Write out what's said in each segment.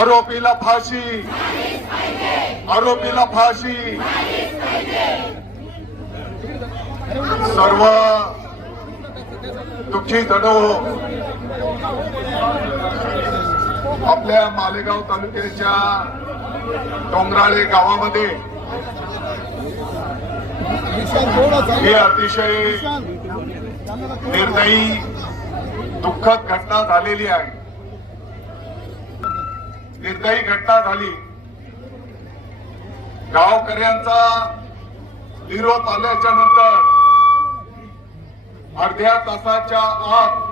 आरोपीला फाशी. आरोपीला फाशी. सर्व दुःखी धडो आपल्या मालेगाव तालुक्याच्या डोंगराळे गावामध्ये ही अतिशय निर्दयी दुःखद घटना झालेली आहे. निर्दयी घटना झाली. गावकऱ्यांचा निरोप आल्याच्यानंतर अर्ध्या तासाच्या आत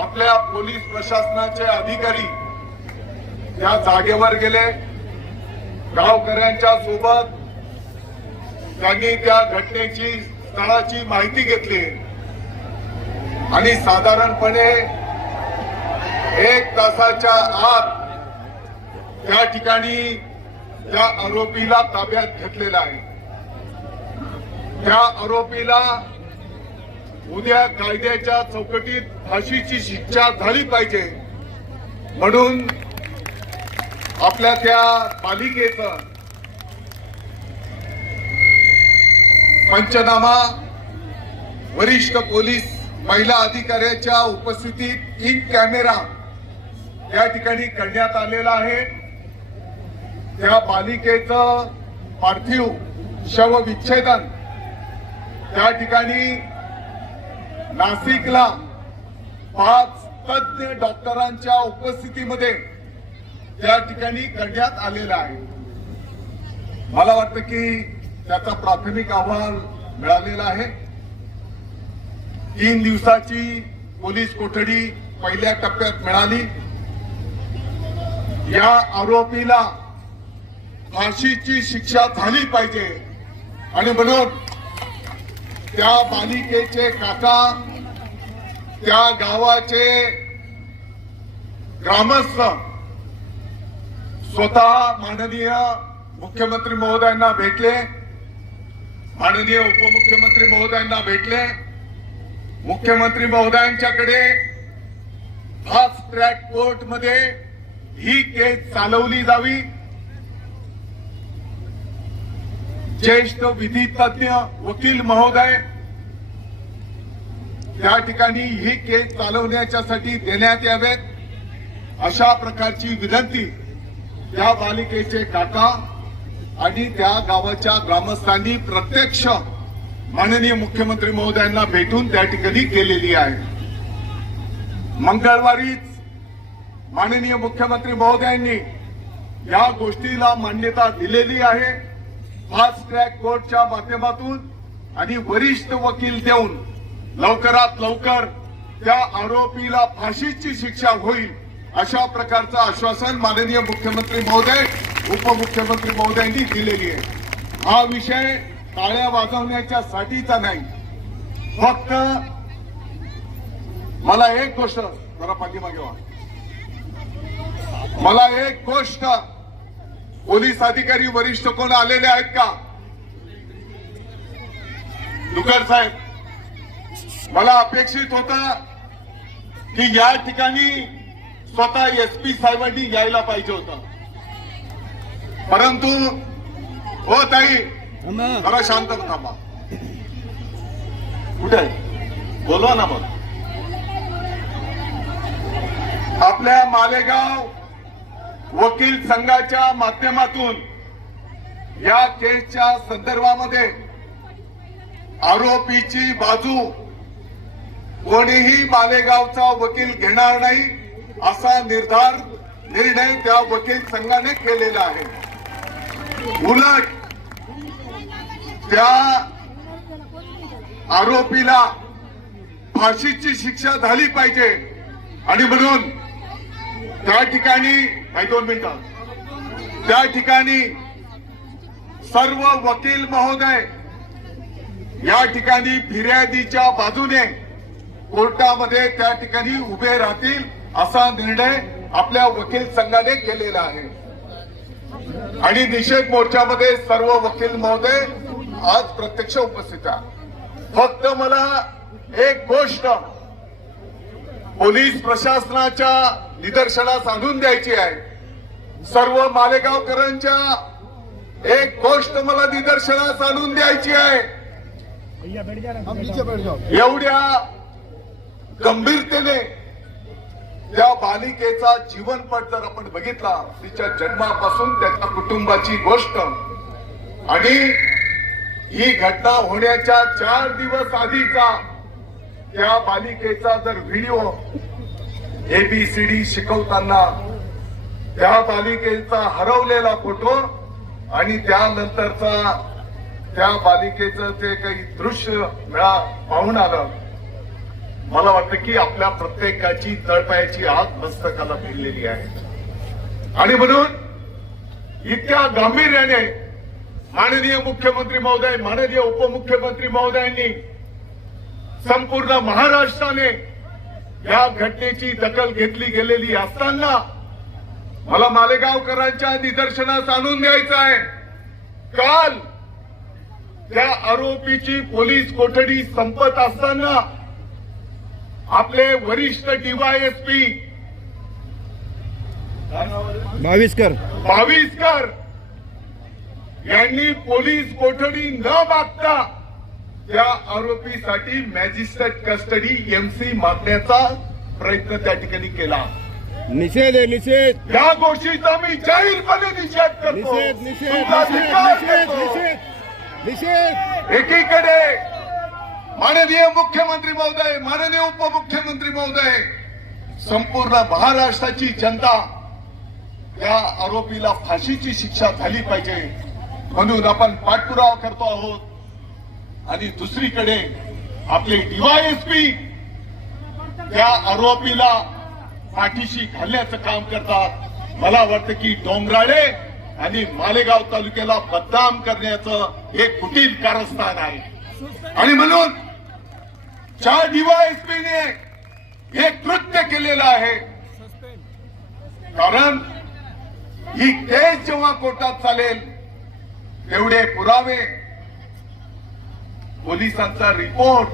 आपल्या पोलीस प्रशासनाचे अधिकारी त्या जागेवर गेले. गावकऱ्यांच्या सोबत त्यांनी त्या घटनेची स्थळाची माहिती घेतली. आणि साधारणपणे एक तासाच्या आत त्या ठिकाणी त्या आरोपीला ताब्यात घेतलेला आहे. त्या आरोपीला उद्या कायद्याच्या चौकटीत फाशीची शिक्षा झाली पाहिजे. म्हणून आपल्या त्या पालिकेचं पंचनामा वरिष्ठ पोलीस महिला अधिकाऱ्याच्या उपस्थितीत इन कॅमेरा या ठिकाणी करण्यात आलेला आहे. त्या बालिकेचं पार्थिव शव विच्छेदन त्या ठिकाणी नाशिकला पाच तज्ञ डॉक्टरांच्या उपस्थितीमध्ये त्या ठिकाणी करण्यात आलेला आहे. मला वाटतं की त्याचा प्राथमिक अहवाल मिळालेला आहे. तीन दिवसाची पोलीस कोठडी पहिल्या टप्प्यात मिळाली. या आरोपीला फाशीची शिक्षा झाली पाहिजे. आणि म्हणून त्या बालिकेचे काका त्या गावाचे ग्रामस्थ स्वतः माननीय मुख्यमंत्री महोदयांना भेटले माननीय उपमुख्यमंत्री महोदयांना भेटले. मुख्यमंत्री महोदयांच्याकडे फास्ट ट्रॅक कोर्टमध्ये ही केस चालवली जावी. ज्येष्ठ विधी तज्ञ वकील महोदय त्या ठिकाणी ही केस चालवण्याच्यासाठी देण्यात यावेत. अशा प्रकारची विनंती त्या पालिकेचे काका आणि त्या गावाच्या ग्रामस्थांनी प्रत्यक्ष माननीय मुख्यमंत्री महोदयांना भेटून त्या ठिकाणी केलेली आहे. मंगळवारीच माननीय मुख्यमंत्री महोदयांनी या गोष्टीला मान्यता दिलेली आहे. फास्ट ट्रॅक कोर्टच्या माध्यमातून आणि वरिष्ठ वकील देऊन लवकरात लवकर त्या आरोपीला फाशीची शिक्षा होईल अशा प्रकारचं आश्वासन माननीय मुख्यमंत्री महोदय उपमुख्यमंत्री महोदयांनी दिलेली आहे. हा विषय टाळ्या वाजवण्याच्या साठीचा नाही. फक्त मला एक गोष्ट जरा पाठीमागे व्हा मला एक गोष्ट. पोलीस अधिकारी वरिष्ठ कोण आलेले आहेत का? दुकर साहेब मला अपेक्षित होत की या ठिकाणी स्वतः एस पी साहेबांनी यायला पाहिजे होतं. परंतु हो ताई जरा शांत थांबा. कुठे बोलवा ना मग. आपल्या मालेगाव वकील संघाच्या माध्यमातून या केसच्या संदर्भामध्ये आरोपीची बाजू कोणीही मालेगावचा वकील घेणार नाही असा निर्धार निर्णय त्या वकील संघाने केलेला आहे. उलट त्या आरोपीला फाशीची शिक्षा झाली पाहिजे. आणि म्हणून त्या ठिकाणी काही दोन मिनिटं. त्या ठिकाणी सर्व वकील महोदय या ठिकाणी फिर्यादीच्या बाजूने कोर्टामध्ये त्या ठिकाणी उभे राहतील असा निर्णय आपल्या वकील संघाने केलेला आहे. आणि निषेध मोर्चामध्ये सर्व वकील महोदय आज प्रत्यक्ष उपस्थित आहे फक्त मला एक गोष्ट पोलीस प्रशासनाच्या निदर्शनास आणून द्यायची आहे. सर्व मालेगावकरांच्या एक गोष्ट मला निदर्शनास आणून द्यायची आहे. एवढ्या गंभीरतेने त्या बालिकेचा जीवनपट जर आपण बघितला तिच्या जन्मापासून त्याच्या कुटुंबाची गोष्ट आणि ही घटना होण्याच्या चार दिवस आधीचा त्या बालिकेचा जर व्हिडिओ एबीसीडी शिकवताना त्या बालिकेचा हरवलेला फोटो आणि त्यानंतरचा त्या बालिकेचं जे काही दृश्य मिळा पाहून आलं मला वाटतं की आपल्या प्रत्येकाची तळपायाची आग मस्तकाला फिरलेली आहे. आणि म्हणून इतक्या गांभीर्याने माननीय मुख्यमंत्री महोदय माननीय उपमुख्यमंत्री महोदयांनी संपूर्ण महाराष्ट्राने या घटनेची दखल घेतली गेलेली असताना मला मालेगावकरांच्या निदर्शनास आणून द्यायचं आहे. काल त्या आरोपीची पोलीस कोठडी संपत असताना आपले वरिष्ठ डीवायएसपी बावीसकर. भाविस्कर यांनी पोलीस कोठडी न मागता त्या आरोपीसाठी मॅजिस्ट्रेट कस्टडी एमसी मागण्याचा प्रयत्न त्या ठिकाणी केला. निषेध आहे निषेध. या गोष्टीचा मी जाहीरपणे निषेध करतो. निषेध निषेध तुमचा निषेध धिक्कार निषेध करतो. निषेध निषेध. एकीकडे माननीय मुख्यमंत्री महोदय माननीय उपमुख्यमंत्री महोदय संपूर्ण महाराष्ट्राची जनता या आरोपीला फाशीची शिक्षा झाली पाहिजे. म्हणून आपण पाठपुरावा करतो आहोत. आणि दुसरीकडे आपले डीवायएसपी त्या आरोपीला पाठीशी घालण्याचं काम करतात. मला वाटतं की डोंगराळे आणि मालेगाव तालुक्याला बदनाम करण्याचं हे कुटील कारस्थान आहे. आणि म्हणून ज्या डीवायएसपीने हे कृत्य केलेलं आहे कारण ही केस जेव्हा कोर्टात चालेल तेवढे पुरावे पोलिसांचा रिपोर्ट.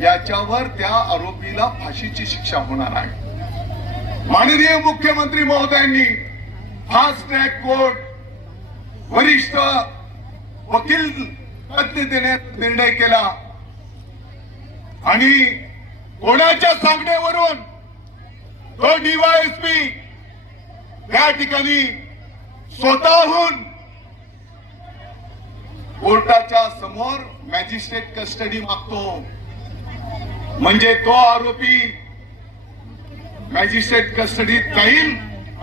याच्यावर त्या आरोपीला फाशीची शिक्षा होणार आहे. माननीय मुख्यमंत्री महोदयांनी फास्ट ट्रॅक कोर्ट वरिष्ठ वकील देण्यात निर्णय केला. आणि कोणाच्या सांगण्यावरून तो डीवायएसपी त्या ठिकाणी स्वतःहून कोर्टाच्या समोर मॅजिस्ट्रेट कस्टडी मागतो. म्हणजे तो आरोपी मॅजिस्ट्रेट कस्टडीत जाईल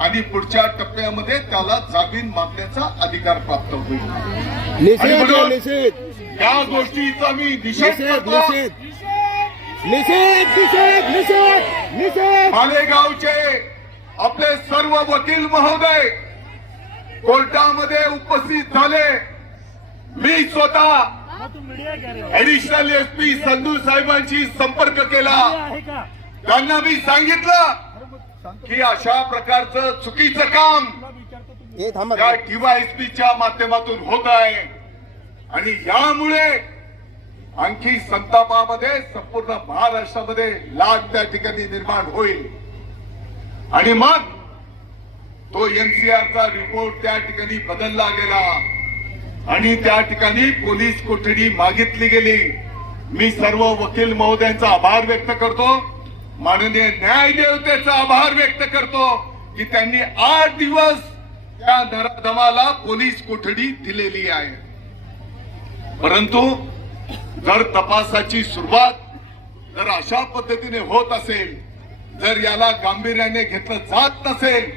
आणि पुढच्या टप्प्यामध्ये त्याला जामीन मागण्याचा अधिकार प्राप्त होईल. या गोष्टीचा मी निषेध. मालेगावचे आपले सर्व वकील महोदय कोर्टामध्ये उपस्थित झाले. मी स्वतः ऍडिशनल एसपी संधू साहेबांशी संपर्क केला. त्यांना मी सांगितलं की अशा प्रकारचं चुकीचं काम या डीवायएसपीच्या माध्यमातून होत आहे. आणि यामुळे आणखी संतापामध्ये संपूर्ण महाराष्ट्रामध्ये लाट त्या ठिकाणी निर्माण होईल. आणि मग तो एनसीआरचा रिपोर्ट त्या ठिकाणी बदलला गेला. आणि त्या ठिकाणी पोलीस कोठडी मागितली गेली. मी सर्व वकील महोदयांचा आभार व्यक्त करतो. माननीय न्यायदेवतेचा आभार व्यक्त करतो की त्यांनी आठ दिवस त्या नराधमाला पोलीस कोठडी दिलेली आहे. परंतु जर तपासाची सुरुवात जर अशा पद्धतीने होत असेल जर याला गांभीर्याने घेतलं जात नसेल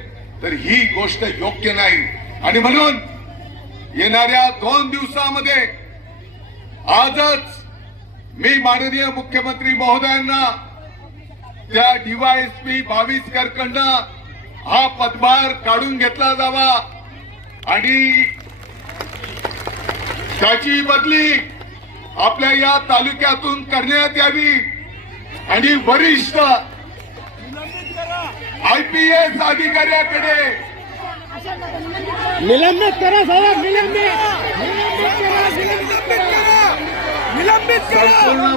तर ही गोष्ट योग्य नाही. आणि म्हणून येणाऱ्या दोन दिवसामध्ये आजच मी माननीय मुख्यमंत्री महोदयांना त्या डीवायएसपी बावीसकरकडनं हा पदभार काढून घेतला जावा आणि त्याची बदली आपल्या या तालुक्यातून करण्यात यावी आणि वरिष्ठ आयपीएस अधिकाऱ्याकडे निलंबित करा साहेब निलंबित. निलंबित करा. निलंबित करा निलंबित करा. संपूर्ण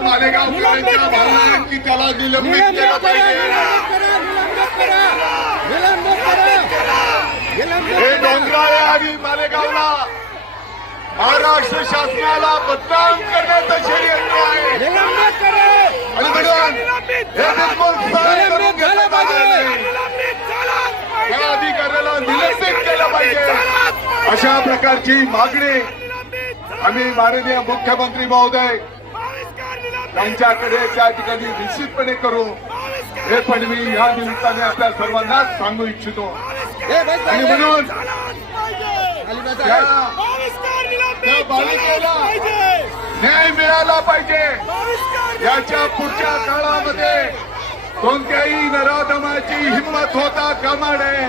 आहेत की त्याला निलंबित केलं करा पाहिजे. निलंबित करा निलंबित करा. निलंबित हे करा. डोंगराळे आणि मालेगावला. महाराष्ट्र शासनाला बदनाम करण्याचं षडयंत्र आहे. निलंबित करा. आणि म्हणून हे बिलकुल सहन करून निलंबित झालं घेतलं पाहिजे. या अधिकाऱ्याला निलंबित केलं पाहिजे. अशा प्रकारची मागणी आम्ही माननीय मुख्यमंत्री महोदय त्यांच्याकडे त्या ठिकाणी निश्चितपणे करू. हे पण मी या निमित्ताने आपल्या सर्वांना सांगू इच्छितो. आणि म्हणून त्या बालिकेला न्याय मिळाला पाहिजे. याच्या पुढच्या काळामध्ये कोणत्याही नराधमाची हिंमत होता कामा नये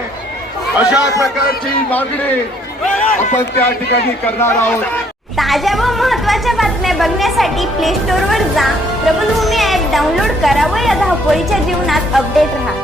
अशा प्रकारची मागणी आपण त्या ठिकाणी करणार आहोत. ताज्या व महत्त्वाच्या बातम्या बघण्यासाठी प्ले स्टोर वर जा. प्रबलभूमी ऍप डाउनलोड करा व या धावपळीच्या जीवनात अपडेट राहा.